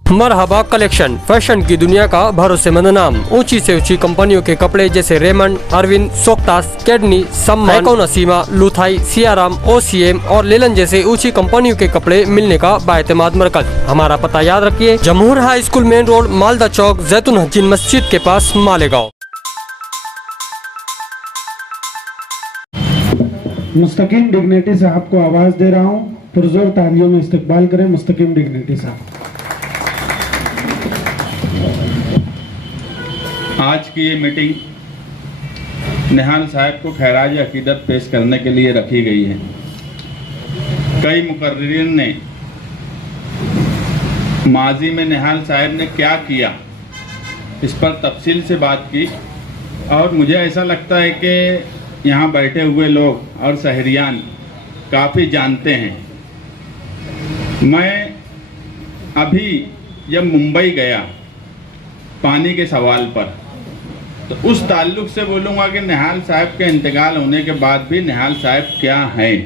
मरहबा collection, fashion की दुनिया का भरोसेमंद नाम। ऊंची से ऊंची कंपनियों के कपड़े जैसे रेमंड, अरविंद, सोक्टास, कैडनी, सम्मान, नसीमा, लुथाई, सियाराम, ओसीएम और लेलन जैसे ऊंची कंपनियों के कपड़े मिलने का बाएतमाद मरकज। हमारा पता याद रखिए, Jamhoor high school main road, Malda Chowk, जैतून हजीन मस्जिद के पास, मालेगांव। मुस्तकीम डिग्निटी साहब को आवाज दे रहा हूँ। पुरजोर तालियों में इस्तकबाल करें मुस्तकीम डिग्निटी साहब। आज की ये मीटिंग निहाल साहब को खैराज अकीदत पेश करने के लिए रखी गई है। कई मुकर्रिरीन ने माजी में निहाल साहब ने क्या किया इस पर तफसील से बात की, और मुझे ऐसा लगता है कि यहाँ बैठे हुए लोग और शहरियान काफ़ी जानते हैं। मैं अभी जब मुंबई गया पानी के सवाल पर, तो उस ताल्लुक से बोलूँगा कि निहाल साहब के इंतकाल होने के बाद भी निहाल साहब क्या हैं।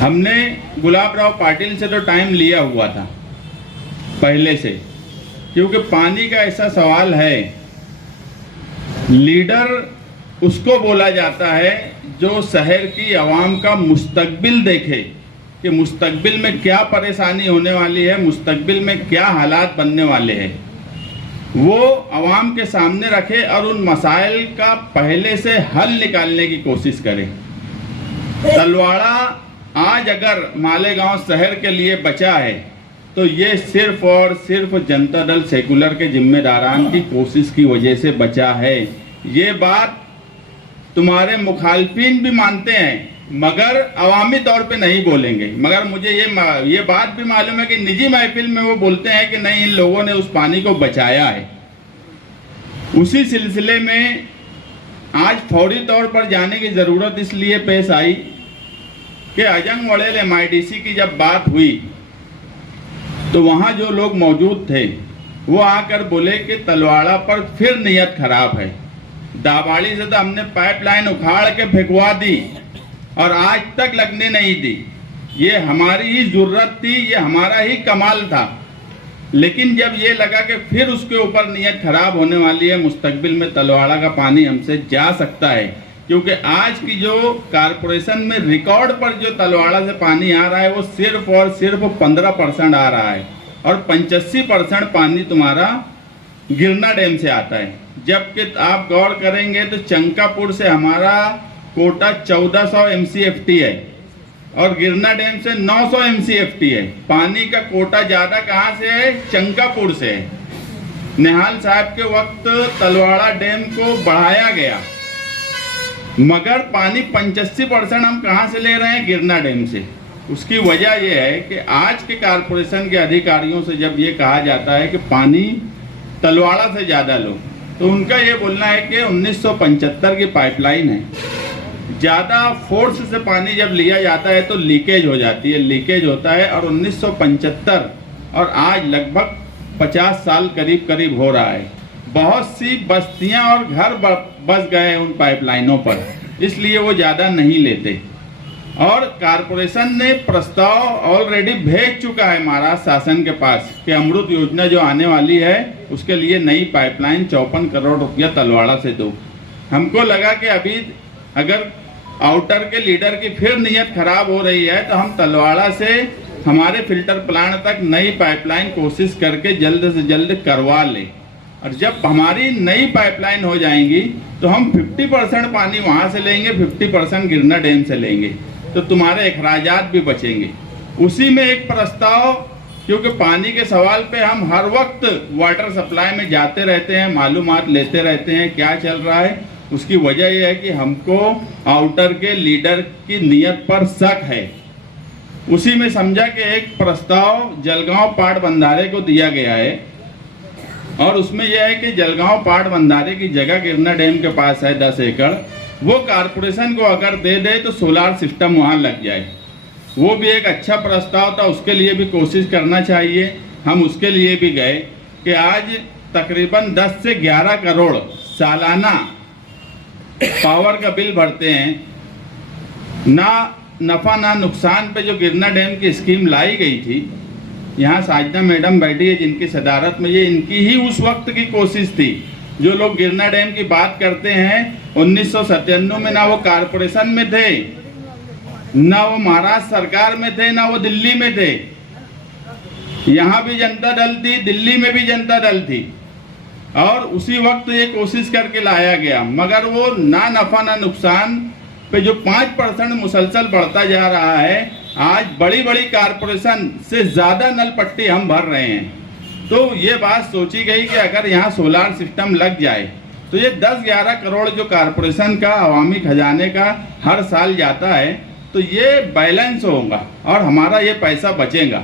हमने गुलाब राव पाटिल से तो टाइम लिया हुआ था पहले से, क्योंकि पानी का ऐसा सवाल है, लीडर उसको बोला जाता है जो शहर की आवाम का मुस्तकबिल देखे कि मुस्तकबिल में क्या परेशानी होने वाली है, मुस्तकबिल में क्या हालात बनने वाले हैं, वो आवाम के सामने रखे और उन मसाइल का पहले से हल निकालने की कोशिश करे। तलवाड़ा आज अगर मालेगांव शहर के लिए बचा है तो ये सिर्फ और सिर्फ जनता दल सेकुलर के जिम्मेदारान की कोशिश की वजह से बचा है। ये बात तुम्हारे मुखालफिन भी मानते हैं, मगर अवामी तौर पे नहीं बोलेंगे। मगर मुझे ये बात भी मालूम है कि निजी महफिल में वो बोलते हैं कि नहीं, इन लोगों ने उस पानी को बचाया है। उसी सिलसिले में आज फौरी तौर पर जाने की ज़रूरत इसलिए पेश आई कि अजंग वड़ेल MIDC की जब बात हुई तो वहाँ जो लोग मौजूद थे वो आकर बोले कि तलवाड़ा पर फिर नीयत खराब है। दाबाड़ी से तो हमने पाइपलाइन उखाड़ के फेंकवा दी और आज तक लगने नहीं दी। ये हमारी ही ज़रूरत थी, ये हमारा ही कमाल था। लेकिन जब ये लगा कि फिर उसके ऊपर नीयत खराब होने वाली है, मुस्तकबिल में तलवाड़ा का पानी हमसे जा सकता है, क्योंकि आज की जो कारपोरेशन में रिकॉर्ड पर जो तलवाड़ा से पानी आ रहा है वो सिर्फ और सिर्फ 15% आ रहा है, और 85% पानी तुम्हारा गिरना डैम से आता है। जबकि आप गौर करेंगे तो चंकापुर से हमारा कोटा 1400 MCFT है और गिरना डैम से 900 MCFT है। पानी का कोटा ज़्यादा कहाँ से है? चंकापुर से है। निहाल साहब के वक्त तलवाड़ा डैम को बढ़ाया गया, मगर पानी 85% हम कहाँ से ले रहे हैं? गिरना डैम से। उसकी वजह यह है कि आज के कारपोरेशन के अधिकारियों से जब ये कहा जाता है कि पानी तलवाड़ा से ज़्यादा लो, तो उनका ये बोलना है कि 1975 की पाइपलाइन है, ज़्यादा फोर्स से पानी जब लिया जाता है तो लीकेज हो जाती है, लीकेज होता है। और 1975 और आज लगभग 50 साल करीब करीब हो रहा है। बहुत सी बस्तियां और घर बस गए हैं उन पाइपलाइनों पर, इसलिए वो ज़्यादा नहीं लेते। और कारपोरेशन ने प्रस्ताव ऑलरेडी भेज चुका है महाराष्ट्र शासन के पास कि अमृत योजना जो आने वाली है उसके लिए नई पाइपलाइन 54 करोड़ रुपया तलवाड़ा से दो। हमको लगा कि अभी अगर आउटर के लीडर की फिर नीयत खराब हो रही है तो हम तलवाड़ा से हमारे फिल्टर प्लांट तक नई पाइपलाइन कोशिश करके जल्द से जल्द करवा लें। और जब हमारी नई पाइपलाइन हो जाएंगी तो हम 50% पानी वहाँ से लेंगे, 50% गिरना डैम से लेंगे, तो तुम्हारे अखराजात भी बचेंगे। उसी में एक प्रस्ताव, क्योंकि पानी के सवाल पे हम हर वक्त वाटर सप्लाई में जाते रहते हैं, मालूमात लेते रहते हैं क्या चल रहा है। उसकी वजह यह है कि हमको आउटर के लीडर की नीयत पर शक है। उसी में समझा कि एक प्रस्ताव जलगांव पाट बंधारे को दिया गया है, और उसमें यह है कि जलगांव पाट बंधारे की जगह गिरना डैम के पास है 10 एकड़, वो कारपोरेशन को अगर दे दे तो सोलार सिस्टम वहाँ लग जाए। वो भी एक अच्छा प्रस्ताव था, उसके लिए भी कोशिश करना चाहिए। हम उसके लिए भी गए कि आज तकरीबन 10 से 11 करोड़ सालाना पावर का बिल भरते हैं। ना नफ़ा ना नुकसान पे जो गिरना डैम की स्कीम लाई गई थी यहाँ साजना मैडम बैठी है जिनकी सदारत में, ये इनकी ही उस वक्त की कोशिश थी। जो लोग गिरना डैम की बात करते हैं, 1997 में ना वो कारपोरेशन में थे, ना वो महाराष्ट्र सरकार में थे, ना वो दिल्ली में थे। यहाँ भी जनता दल थी, दिल्ली में भी जनता दल थी, और उसी वक्त ये कोशिश करके लाया गया। मगर वो ना नफा ना नुकसान पे जो 5% मुसलसल बढ़ता जा रहा है, आज बड़ी बड़ी कारपोरेशन से ज़्यादा नल पट्टी हम भर रहे हैं। तो ये बात सोची गई कि अगर यहाँ सोलार सिस्टम लग जाए तो ये 10-11 करोड़ जो कारपोरेशन का अवामी खजाने का हर साल जाता है, तो ये बैलेंस होगा और हमारा ये पैसा बचेगा।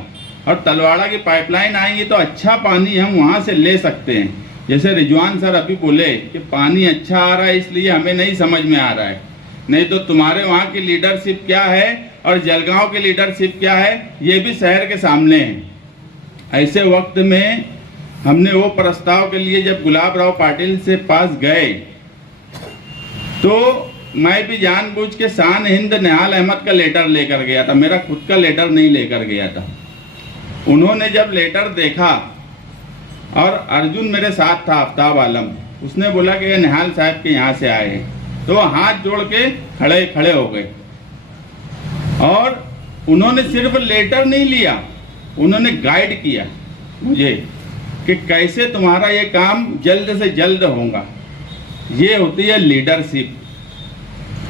और तलवाड़ा की पाइपलाइन आएंगी तो अच्छा पानी हम वहाँ से ले सकते हैं। जैसे रिजवान सर अभी बोले कि पानी अच्छा आ रहा है इसलिए हमें नहीं समझ में आ रहा है, नहीं तो तुम्हारे वहाँ की लीडरशिप क्या है और जलगांव की लीडरशिप क्या है ये भी शहर के सामने है। ऐसे वक्त में हमने वो प्रस्ताव के लिए जब गुलाब राव पाटिल से पास गए तो मैं भी जानबूझ के शान हिंद निहाल अहमद का लेटर लेकर गया था, मेरा खुद का लेटर नहीं लेकर गया था। उन्होंने जब लेटर देखा और अर्जुन मेरे साथ था, आफ्ताब आलम, उसने बोला कि ये निहाल साहब के यहाँ से आए हैं, तो वो हाथ जोड़ के खड़े हो गए। और उन्होंने सिर्फ लेटर नहीं लिया, उन्होंने गाइड किया मुझे कि कैसे तुम्हारा ये काम जल्द से जल्द होगा। ये होती है लीडरशिप।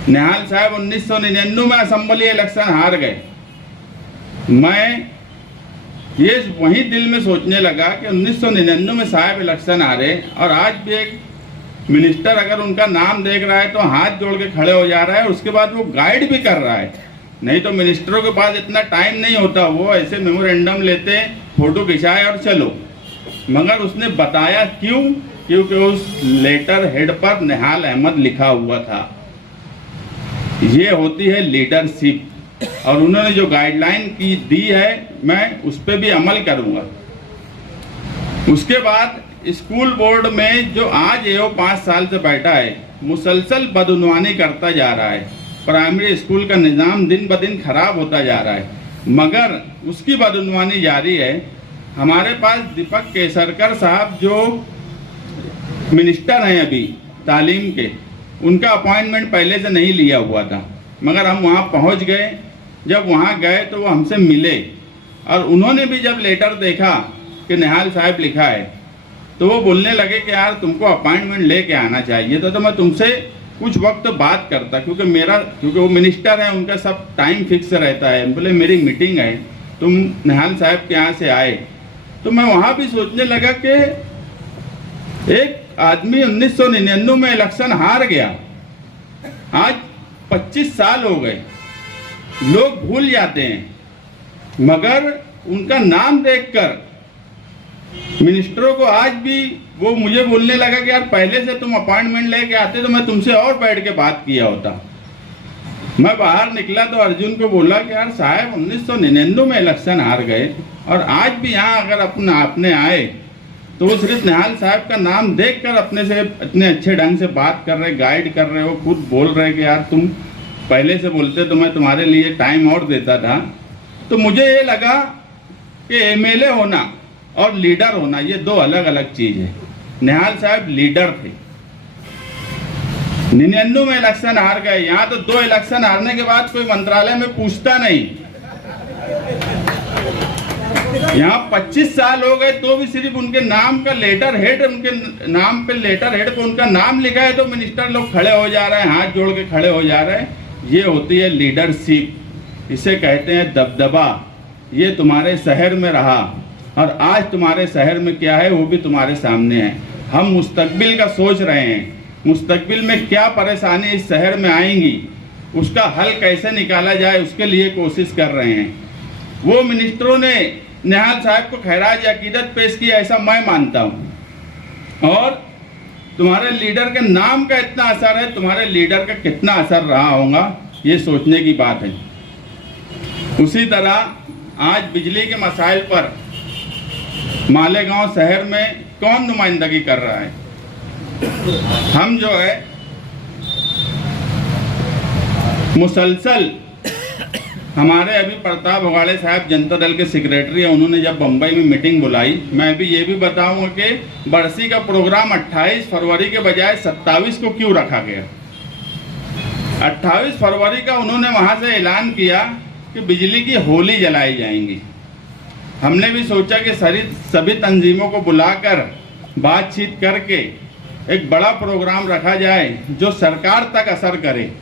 निहाल साहब 1999 में असेंबली इलेक्शन हार गए। मैं ये वही दिल में सोचने लगा कि 1999 में साहब इलेक्शन हारे और आज भी एक मिनिस्टर अगर उनका नाम देख रहा है तो हाथ जोड़ के खड़े हो जा रहा है, उसके बाद वो गाइड भी कर रहा है। नहीं तो मिनिस्टरों के पास इतना टाइम नहीं होता, वो ऐसे मेमोरेंडम लेते, फोटो खिंचाए और चलो। मगर उसने बताया क्यों? क्योंकि उस लेटर हेड पर निहाल अहमद लिखा हुआ था। ये होती है लीडरशिप, और उन्होंने जो गाइडलाइन की दी है मैं उस पर भी अमल करूंगा। उसके बाद स्कूल बोर्ड में जो आज ये 5 साल से बैठा है, मुसलसल बदउनवानी करता जा रहा है। प्राइमरी स्कूल का निज़ाम दिन ब दिन खराब होता जा रहा है, मगर उसकी बदउनवानी जारी है। हमारे पास दीपक केसरकर साहब जो मिनिस्टर हैं अभी तालीम के, उनका अपॉइंटमेंट पहले से नहीं लिया हुआ था, मगर हम वहाँ पहुँच गए। जब वहाँ गए तो वो हमसे मिले और उन्होंने भी जब लेटर देखा कि निहाल साहब लिखा है तो वो बोलने लगे कि यार तुमको अपॉइंटमेंट लेके आना चाहिए तो मैं तुमसे कुछ वक्त बात करता, क्योंकि वो मिनिस्टर है, उनका सब टाइम फिक्स रहता है। बोले मेरी मीटिंग है, तुम निहाल साहब के यहाँ से आए। तो मैं वहाँ भी सोचने लगा कि एक आदमी 1999 में इलेक्शन हार गया, आज 25 साल हो गए, लोग भूल जाते हैं, मगर उनका नाम देखकर मिनिस्टरों को आज भी वो मुझे बोलने लगा कि यार पहले से तुम अपॉइंटमेंट लेके आते तो मैं तुमसे और बैठ के बात किया होता। मैं बाहर निकला तो अर्जुन को बोला कि यार साहब 1999 में इलेक्शन हार गए और आज भी यहाँ अगर आपने आए तो वो सिर्फ निहाल साहब का नाम देखकर अपने से इतने अच्छे ढंग से बात कर रहे, गाइड कर रहे हो, खुद बोल रहे कि यार तुम पहले से बोलते तो मैं तुम्हारे लिए टाइम और देता था। तो मुझे ये लगा कि एमएलए होना और लीडर होना ये 2 अलग अलग चीज है। निहाल साहब लीडर थे, 99 में इलेक्शन हार गए। यहाँ तो 2 इलेक्शन हारने के बाद कोई मंत्रालय में पूछता नहीं। यहाँ 25 साल हो गए तो भी सिर्फ उनके नाम का लेटर हेड, उनके नाम पे लेटर हेड पे उनका नाम लिखा है तो मिनिस्टर लोग खड़े हो जा रहे हैं, हाथ जोड़ के खड़े हो जा रहे हैं। ये होती है लीडरशिप, इसे कहते हैं दबदबा। ये तुम्हारे शहर में रहा और आज तुम्हारे शहर में क्या है वो भी तुम्हारे सामने है। हम मुस्तकबिल का सोच रहे हैं, मुस्तकबिल में क्या परेशानी इस शहर में आएंगी, उसका हल कैसे निकाला जाए, उसके लिए कोशिश कर रहे हैं। वो मिनिस्टरों ने निहाल साहब को खैराज अकीदत पेश किया, ऐसा मैं मानता हूँ। और तुम्हारे लीडर के नाम का इतना असर है, तुम्हारे लीडर का कितना असर रहा होगा ये सोचने की बात है। उसी तरह आज बिजली के मसाइल पर मालेगांव शहर में कौन नुमाइंदगी कर रहा है? हम जो है मुसलसल हमारे अभी प्रताप भगाड़े साहब जनता दल के सेक्रेटरी हैं, उन्होंने जब बम्बई में मीटिंग बुलाई, मैं भी ये भी बताऊंगा कि बरसी का प्रोग्राम 28 फरवरी के बजाय 27 को क्यों रखा गया। 28 फरवरी का उन्होंने वहां से ऐलान किया कि बिजली की होली जलाई जाएंगी। हमने भी सोचा कि सभी तंजीमों को बुलाकर बातचीत करके एक बड़ा प्रोग्राम रखा जाए जो सरकार तक असर करे।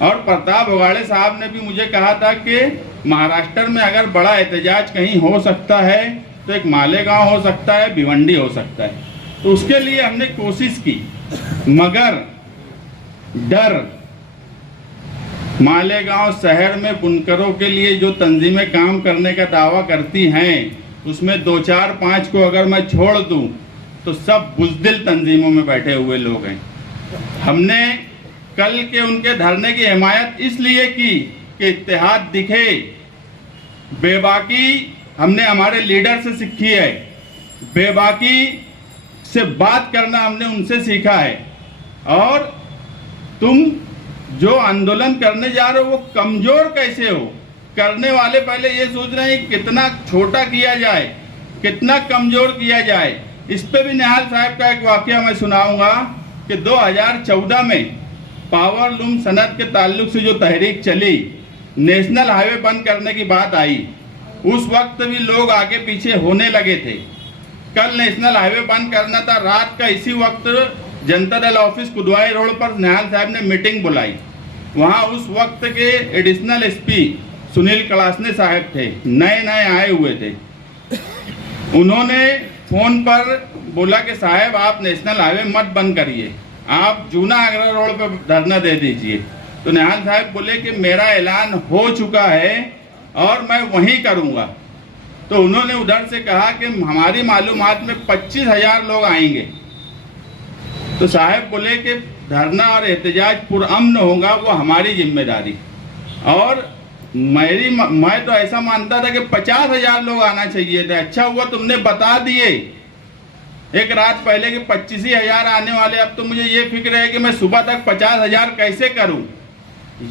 और प्रताप भगाड़े साहब ने भी मुझे कहा था कि महाराष्ट्र में अगर बड़ा एहतजाज कहीं हो सकता है तो एक मालेगांव हो सकता है, भिवंडी हो सकता है। तो उसके लिए हमने कोशिश की, मगर डर, मालेगांव शहर में बुनकरों के लिए जो तंजीमें काम करने का दावा करती हैं उसमें 2, 4, 5 को अगर मैं छोड़ दूं तो सब बुज़दिल तंजीमों में बैठे हुए लोग हैं। हमने कल के उनके धरने की हिमायत इसलिए की कि इत्तेहाद दिखे। बेबाकी हमने हमारे लीडर से सीखी है, बेबाकी से बात करना हमने उनसे सीखा है। और तुम जो आंदोलन करने जा रहे हो वो कमजोर कैसे हो, करने वाले पहले ये सोच रहे हैं कितना छोटा किया जाए, कितना कमजोर किया जाए। इस पे भी निहाल साहब का एक वाकया मैं सुनाऊंगा कि 2014 में पावर लूम सनत के ताल्लुक से जो तहरीक चली, नेशनल हाईवे बंद करने की बात आई, उस वक्त भी लोग आगे पीछे होने लगे थे। कल नेशनल हाईवे बंद करना था, रात का इसी वक्त जनता दल ऑफिस कुदवाई रोड पर निहाल साहब ने मीटिंग बुलाई। वहां उस वक्त के एडिशनल एसपी सुनील कलासने साहब थे, नए नए आए हुए थे। उन्होंने फोन पर बोला कि साहब आप नेशनल हाईवे मत बंद करिए, आप जूना आगरा रोड पर धरना दे दीजिए। तो निहाल साहब बोले कि मेरा ऐलान हो चुका है और मैं वहीं करूंगा। तो उन्होंने उधर से कहा कि हमारी मालूमात में 25,000 लोग आएंगे। तो साहब बोले कि धरना और एहतजाज पुरअमन होगा, वो हमारी जिम्मेदारी। और मैं तो ऐसा मानता था कि 50,000 लोग आना चाहिए थे। अच्छा हुआ तुमने बता दिए एक रात पहले कि 25,000 आने वाले। अब तो मुझे ये फिक्र है कि मैं सुबह तक 50,000 कैसे करूं।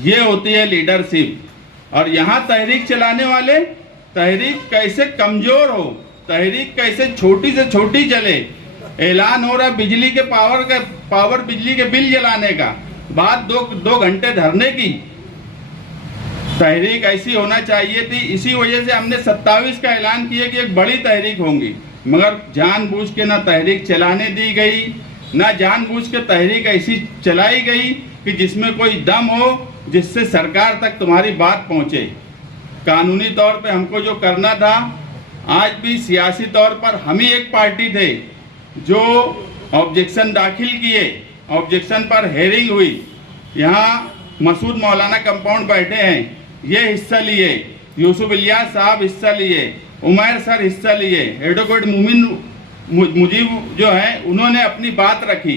ये होती है लीडरशिप। और यहाँ तहरीक चलाने वाले, तहरीक कैसे कमजोर हो, तहरीक कैसे छोटी से छोटी चले। ऐलान हो रहा बिजली के पावर बिजली के बिल जलाने का, बात 2 घंटे धरने की। तहरीक ऐसी होना चाहिए थी। इसी वजह से हमने 27 का ऐलान किया कि एक बड़ी तहरीक होंगी, मगर जानबूझ के ना तहरीक चलाने दी गई, ना जानबूझ के तहरीक ऐसी चलाई गई कि जिसमें कोई दम हो, जिससे सरकार तक तुम्हारी बात पहुंचे। कानूनी तौर पे हमको जो करना था, आज भी सियासी तौर पर हम ही एक पार्टी थे जो ऑब्जेक्शन दाखिल किए। ऑब्जेक्शन पर हेयरिंग हुई। यहाँ मसूद मौलाना कंपाउंड बैठे हैं, ये हिस्सा लिए, यूसुफ इलियास साहब हिस्सा लिए, उमैर सर हिस्सा लिए, एडवोकेट मुमिन मुजीब जो है उन्होंने अपनी बात रखी।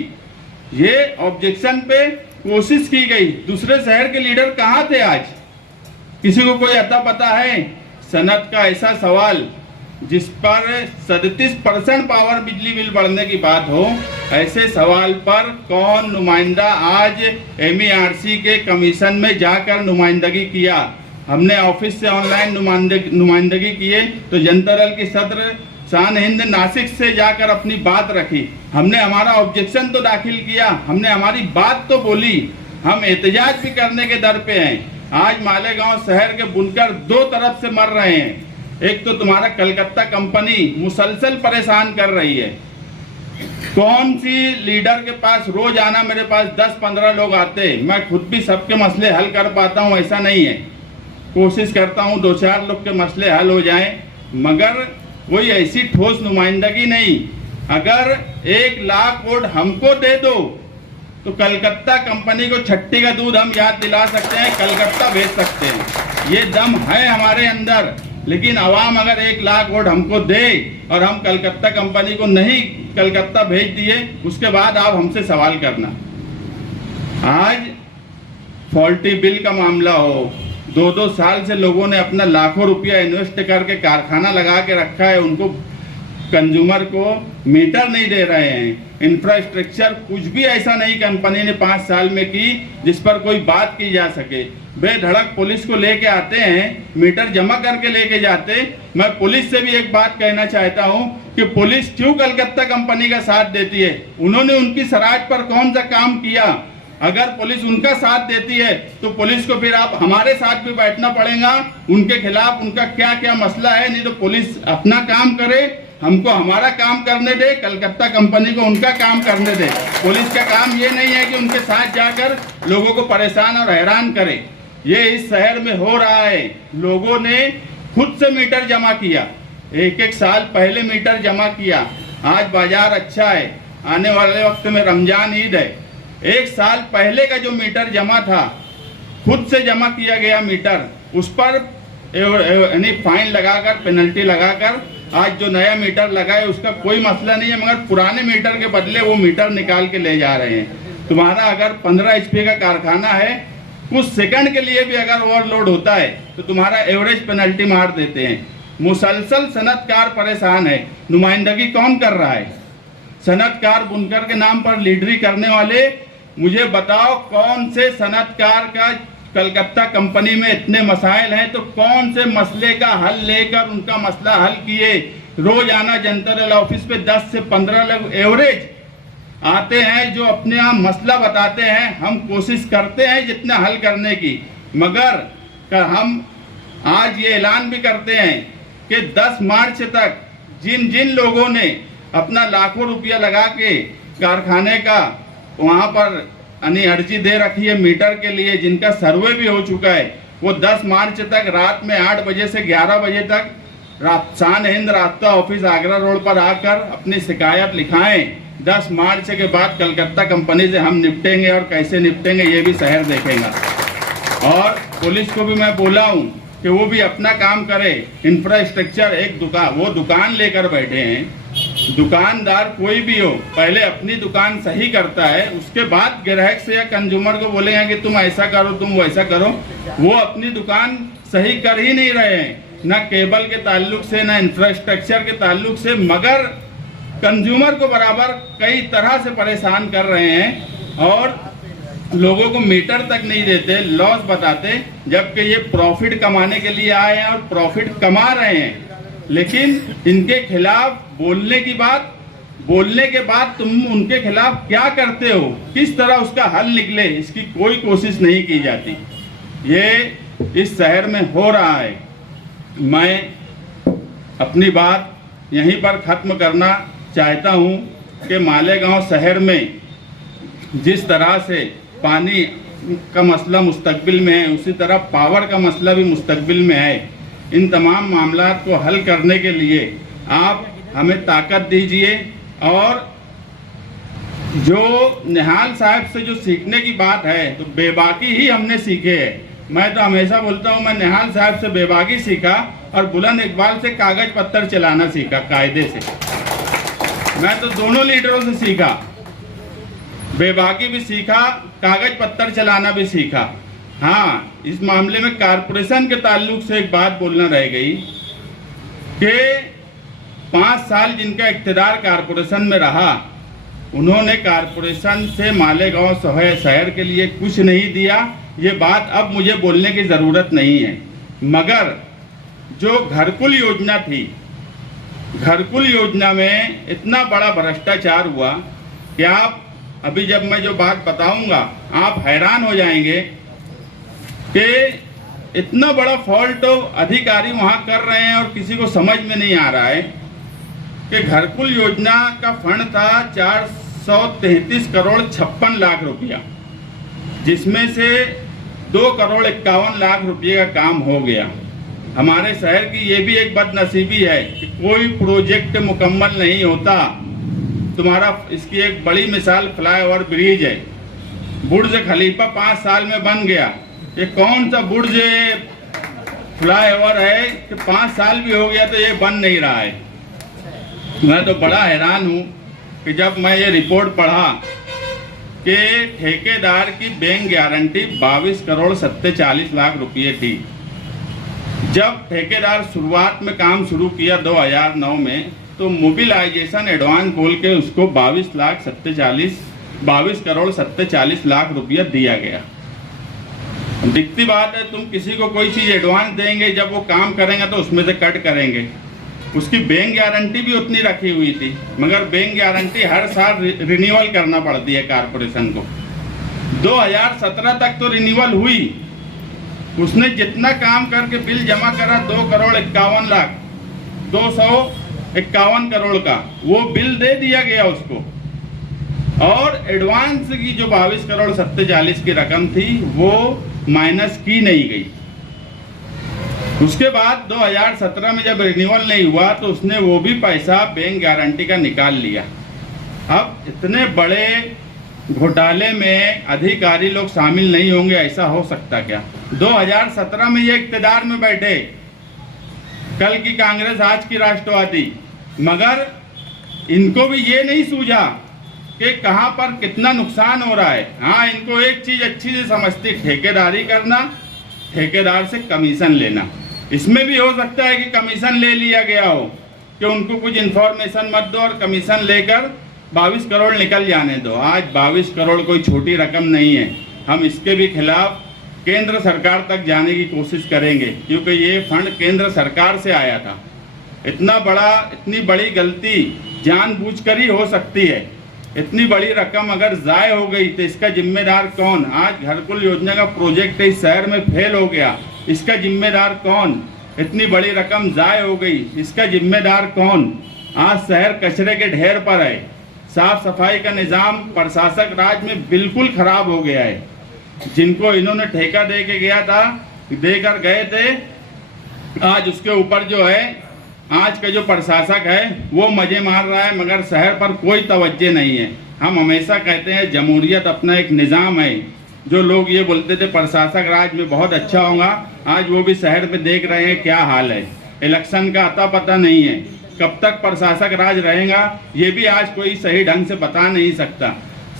ये ऑब्जेक्शन पे कोशिश की गई। दूसरे शहर के लीडर कहाँ थे आज? किसी को कोई अता पता है? सनत का ऐसा सवाल जिस पर 37% पावर बिजली बिल बढ़ने की बात हो, ऐसे सवाल पर कौन नुमाइंदा आज MERC के कमीशन में जाकर नुमाइंदगी किया? हमने ऑफिस से ऑनलाइन नुमाइंदगी किए तो जनता दल की सदर शान हिंद नासिक से जाकर अपनी बात रखी। हमने हमारा ऑब्जेक्शन तो दाखिल किया, हमने हमारी बात तो बोली। हम एहतजाज भी करने के दर पे हैं। आज मालेगांव शहर के बुनकर 2 तरफ से मर रहे हैं। एक तो तुम्हारा कलकत्ता कंपनी मुसलसल परेशान कर रही है। कौन सी लीडर के पास रोज आना, मेरे पास 10-15 लोग आते, मैं खुद भी सबके मसले हल कर पाता हूं, ऐसा नहीं है। कोशिश करता हूं 2-4 लोग के मसले हल हो जाएं, मगर कोई ऐसी ठोस नुमाइंदगी नहीं। अगर 1 लाख वोट हमको दे दो तो कलकत्ता कंपनी को छट्टी का दूध हम याद दिला सकते हैं, कलकत्ता भेज सकते हैं। ये दम है हमारे अंदर। लेकिन आवाम अगर 1 लाख वोट हमको दे और हम कलकत्ता कंपनी को नहीं कलकत्ता भेज दिए, उसके बाद आप हमसे सवाल करना। आज फॉल्टी बिल का मामला हो, 2-2 साल से लोगों ने अपना लाखों रुपया इन्वेस्ट करके कारखाना लगा के रखा है, उनको कंज्यूमर को मीटर नहीं दे रहे हैं। इंफ्रास्ट्रक्चर कुछ भी ऐसा नहीं कंपनी ने 5 साल में की जिस पर कोई बात की जा सके। बेधड़क पुलिस को लेके आते हैं, मीटर जमा करके लेके जाते। मैं पुलिस से भी एक बात कहना चाहता हूं कि पुलिस क्यों कलकत्ता कंपनी का साथ देती है? उन्होंने उनकी सराज पर कौन सा काम किया? अगर पुलिस उनका साथ देती है तो पुलिस को फिर आप हमारे साथ भी बैठना पड़ेगा, उनके खिलाफ उनका क्या क्या मसला है। नहीं तो पुलिस अपना काम करे, हमको हमारा काम करने दे, कलकत्ता कंपनी को उनका काम करने दे। पुलिस का काम ये नहीं है कि उनके साथ जाकर लोगों को परेशान और हैरान करे। ये इस शहर में हो रहा है। लोगों ने खुद से मीटर जमा किया, एक साल पहले मीटर जमा किया। आज बाजार अच्छा है, आने वाले वक्त में रमजान ईद है। 1 साल पहले का जो मीटर जमा था, खुद से जमा किया गया मीटर, उस पर यानी फाइन लगाकर, पेनल्टी लगाकर आज जो नया मीटर लगा है उसका कोई मसला नहीं है, मगर पुराने मीटर के बदले वो मीटर निकाल के ले जा रहे हैं। तुम्हारा अगर 15 HP का कारखाना है, कुछ सेकंड के लिए भी अगर ओवरलोड होता है तो तुम्हारा एवरेज पेनल्टी मार देते हैं। मुसलसल सनतकार परेशान है। नुमाइंदगी कौन कर रहा है? सनतकार बुनकर के नाम पर लीडरी करने वाले। मुझे बताओ, कौन से सनतकार का कलकत्ता कंपनी में इतने मसाइल हैं, तो कौन से मसले का हल लेकर उनका मसला हल किए? रोजाना जनता दल ऑफिस पे 10 से 15 लोग एवरेज आते हैं जो अपने यहाँ मसला बताते हैं। हम कोशिश करते हैं जितना हल करने की, मगर हम आज ये ऐलान भी करते हैं कि 10 मार्च तक जिन जिन लोगों ने अपना लाखों रुपया लगा के कारखाने का वहाँ पर अर्जी दे रखी है मीटर के लिए, जिनका सर्वे भी हो चुका है, वो 10 मार्च तक रात में 8 बजे से 11 बजे तक शान हिंद रास्ता ऑफिस आगरा रोड पर आकर अपनी शिकायत लिखाएं। 10 मार्च के बाद कलकत्ता कंपनी से हम निपटेंगे, और कैसे निपटेंगे ये भी शहर देखेगा। और पुलिस को भी मैं बोला हूँ कि वो भी अपना काम करे। इंफ्रास्ट्रक्चर, एक दुकान लेकर बैठे हैं। दुकानदार कोई भी हो, पहले अपनी दुकान सही करता है, उसके बाद ग्राहक से या कंज्यूमर को बोलेगा कि तुम ऐसा करो, तुम वैसा करो। वो अपनी दुकान सही कर ही नहीं रहे हैं, ना केबल के ताल्लुक से, ना इंफ्रास्ट्रक्चर के ताल्लुक से, मगर कंज्यूमर को बराबर कई तरह से परेशान कर रहे हैं और लोगों को मीटर तक नहीं देते, लॉस बताते, जबकि ये प्रॉफिट कमाने के लिए आए हैं और प्रॉफिट कमा रहे हैं। लेकिन इनके खिलाफ बोलने के बाद तुम उनके खिलाफ क्या करते हो, किस तरह उसका हल निकले, इसकी कोई कोशिश नहीं की जाती। ये इस शहर में हो रहा है। मैं अपनी बात यहीं पर ख़त्म करना चाहता हूँ कि मालेगांव शहर में जिस तरह से पानी का मसला मुस्तकबिल में है, उसी तरह पावर का मसला भी मुस्तकबिल में है। इन तमाम मामलात को हल करने के लिए आप हमें ताकत दीजिए। और जो निहाल साहब से जो सीखने की बात है, तो बेबाकी ही हमने सीखे है। मैं तो हमेशा बोलता हूँ, मैं निहाल साहब से बेबाकी सीखा और बुलंद इकबाल से कागज पत्थर चलाना सीखा कायदे से। मैं तो दोनों लीडरों से सीखा, बेबाकी भी सीखा, कागज पत्थर चलाना भी सीखा। हाँ, इस मामले में कारपोरेशन के ताल्लुक से एक बात बोलना रह गई कि 5 साल जिनका इख्तियार कारपोरेशन में रहा, उन्होंने कारपोरेशन से मालेगांव शहर के लिए कुछ नहीं दिया। ये बात अब मुझे बोलने की ज़रूरत नहीं है, मगर जो घरकुल योजना थी, घरकुल योजना में इतना बड़ा भ्रष्टाचार हुआ कि आप अभी जब मैं जो बात बताऊंगा आप हैरान हो जाएंगे कि इतना बड़ा फॉल्ट अधिकारी वहां कर रहे हैं और किसी को समझ में नहीं आ रहा है कि घरकुल योजना का फंड था 433 करोड़ 56 लाख रुपया, जिसमें से 2 करोड़ 51 लाख रुपये का काम हो गया। हमारे शहर की ये भी एक बदनसीबी है कि कोई प्रोजेक्ट मुकम्मल नहीं होता। तुम्हारा इसकी एक बड़ी मिसाल फ्लाईओवर ब्रिज है। बुर्ज खलीफा 5 साल में बन गया। ये कौन सा बुर्ज फ्लाईओवर है कि 5 साल भी हो गया तो ये बन नहीं रहा है। मैं तो बड़ा हैरान हूँ कि जब मैं ये रिपोर्ट पढ़ा कि ठेकेदार की बैंक गारंटी 22 करोड़ 47 लाख रुपये थी। जब ठेकेदार शुरुआत में काम शुरू किया 2009 में, तो मोबिलाइजेशन एडवांस बोल के उसको 22 करोड़ 47 लाख रुपया दिया गया। दिखती बात है, तुम किसी को कोई चीज़ एडवांस देंगे, जब वो काम करेंगे तो उसमें से कट करेंगे। उसकी बैंक गारंटी भी उतनी रखी हुई थी, मगर बैंक गारंटी हर साल रिन्यूअल करना पड़ती है कारपोरेशन को। 2017 तक तो रिन्यूअल हुई, उसने जितना काम करके बिल जमा करा 2,51 करोड़ का वो बिल दे दिया गया उसको, और एडवांस की जो 22 करोड़ 47 की रकम थी वो माइनस की नहीं गई। उसके बाद 2017 में जब रिन्यूअल नहीं हुआ तो उसने वो भी पैसा बैंक गारंटी का निकाल लिया। अब इतने बड़े घोटाले में अधिकारी लोग शामिल नहीं होंगे, ऐसा हो सकता क्या? 2017 में ये इक्तिदार में बैठे, कल की कांग्रेस आज की राष्ट्रवादी, मगर इनको भी ये नहीं सूझा कि कहां पर कितना नुकसान हो रहा है। हाँ, इनको एक चीज अच्छी से समझती, ठेकेदारी करना, ठेकेदार से कमीशन लेना। इसमें भी हो सकता है कि कमीशन ले लिया गया हो कि उनको कुछ इन्फॉर्मेशन मत दो और कमीशन लेकर 22 करोड़ निकल जाने दो। आज 22 करोड़ कोई छोटी रकम नहीं है। हम इसके भी खिलाफ केंद्र सरकार तक जाने की कोशिश करेंगे, क्योंकि ये फंड केंद्र सरकार से आया था। इतनी बड़ी गलती जानबूझकर ही हो सकती है। इतनी बड़ी रकम अगर ज़ाय हो गई तो इसका जिम्मेदार कौन? आज घरकुल योजना का प्रोजेक्ट इस शहर में फेल हो गया, इसका जिम्मेदार कौन? इतनी बड़ी रकम ज़ाय हो गई, इसका जिम्मेदार कौन? आज शहर कचरे के ढेर पर है। साफ सफाई का निज़ाम प्रशासक राज में बिल्कुल खराब हो गया है। जिनको इन्होंने ठेका दे के देकर गए थे, आज उसके ऊपर जो है आज का जो प्रशासक है वो मजे मार रहा है, मगर शहर पर कोई तवज्जो नहीं है। हम हमेशा कहते हैं जमहूरियत अपना एक निज़ाम है। जो लोग ये बोलते थे प्रशासक राज में बहुत अच्छा होगा, आज वो भी शहर में देख रहे हैं क्या हाल है। इलेक्शन का अता पता नहीं है, कब तक प्रशासक राज रहेगा ये भी आज कोई सही ढंग से बता नहीं सकता।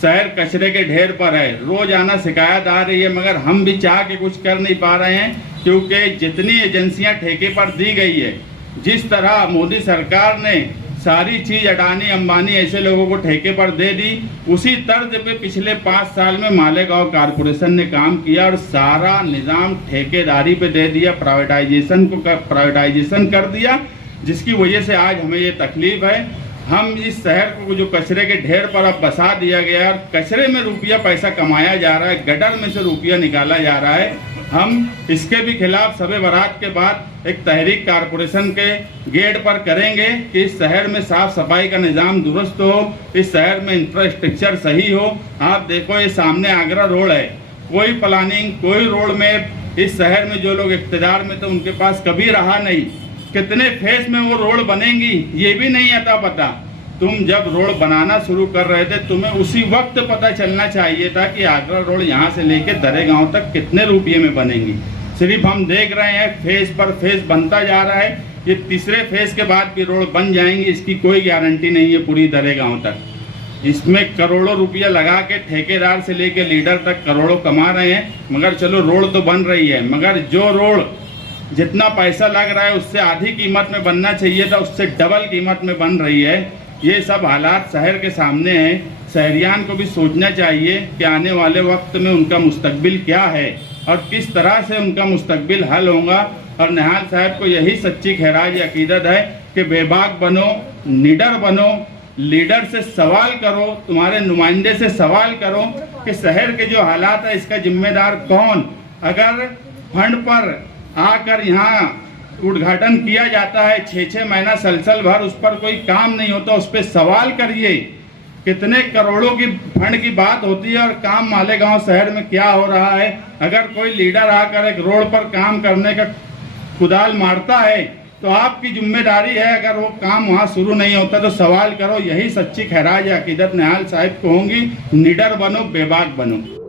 शहर कचरे के ढेर पर है, रोजाना शिकायत आ रही है, मगर हम भी चाह के कुछ कर नहीं पा रहे हैं, क्योंकि जितनी एजेंसियां ठेके पर दी गई है, जिस तरह मोदी सरकार ने सारी चीज अडानी अंबानी ऐसे लोगों को ठेके पर दे दी, उसी तर्ज पे पिछले 5 साल में मालेगांव कारपोरेशन ने काम किया और सारा निज़ाम ठेकेदारी पे दे दिया, प्राइवेटाइजेशन कर दिया, जिसकी वजह से आज हमें ये तकलीफ है। हम इस शहर को जो कचरे के ढेर पर अब बसा दिया गया और कचरे में रुपया पैसा कमाया जा रहा है, गटर में से रुपया निकाला जा रहा है, हम इसके भी खिलाफ शब बारात के बाद एक तहरीक कारपोरेशन के गेट पर करेंगे कि इस शहर में साफ सफाई का निज़ाम दुरुस्त हो, इस शहर में इंफ्रास्ट्रक्चर सही हो। आप देखो ये सामने आगरा रोड है, कोई प्लानिंग, कोई रोड में इस शहर में जो लोग इख्तियार में थे उनके पास कभी रहा नहीं। कितने फेस में वो रोड बनेंगी ये भी नहीं आता पता। तुम जब रोड बनाना शुरू कर रहे थे तुम्हें उसी वक्त पता चलना चाहिए था कि आगरा रोड यहाँ से लेके दरेगांव तक कितने रुपये में बनेंगी। सिर्फ हम देख रहे हैं फेस पर फेस बनता जा रहा है। ये तीसरे फेस के बाद भी रोड बन जाएंगी, इसकी कोई गारंटी नहीं है पूरी दरेगांव तक। इसमें करोड़ों रुपया लगा के ठेकेदार से लेके लीडर तक करोड़ों कमा रहे हैं, मगर चलो रोड तो बन रही है, मगर जो रोड जितना पैसा लग रहा है उससे आधी कीमत में बनना चाहिए था, उससे डबल कीमत में बन रही है। ये सब हालात शहर के सामने हैं। शहरियान को भी सोचना चाहिए कि आने वाले वक्त में उनका मुस्तकबिल क्या है और किस तरह से उनका मुस्तकबिल हल होगा। और निहाल साहब को यही सच्ची खैराज अकीदत है कि बेबाक बनो, निडर बनो, लीडर से सवाल करो, तुम्हारे नुमाइंदे से सवाल करो कि शहर के जो हालात है इसका जिम्मेदार कौन। अगर फंड पर आकर यहाँ उद्घाटन किया जाता है 6-6 महीना सलसल भर उस पर कोई काम नहीं होता, उस पर सवाल करिए। कितने करोड़ों की फंड की बात होती है और काम मालेगांव शहर में क्या हो रहा है। अगर कोई लीडर आकर एक रोड पर काम करने का कुदाल मारता है तो आपकी जिम्मेदारी है, अगर वो काम वहाँ शुरू नहीं होता तो सवाल करो। यही सच्ची खैराज अकीदत निहाल साहब को होंगी। निडर बनो, बेबाक बनो।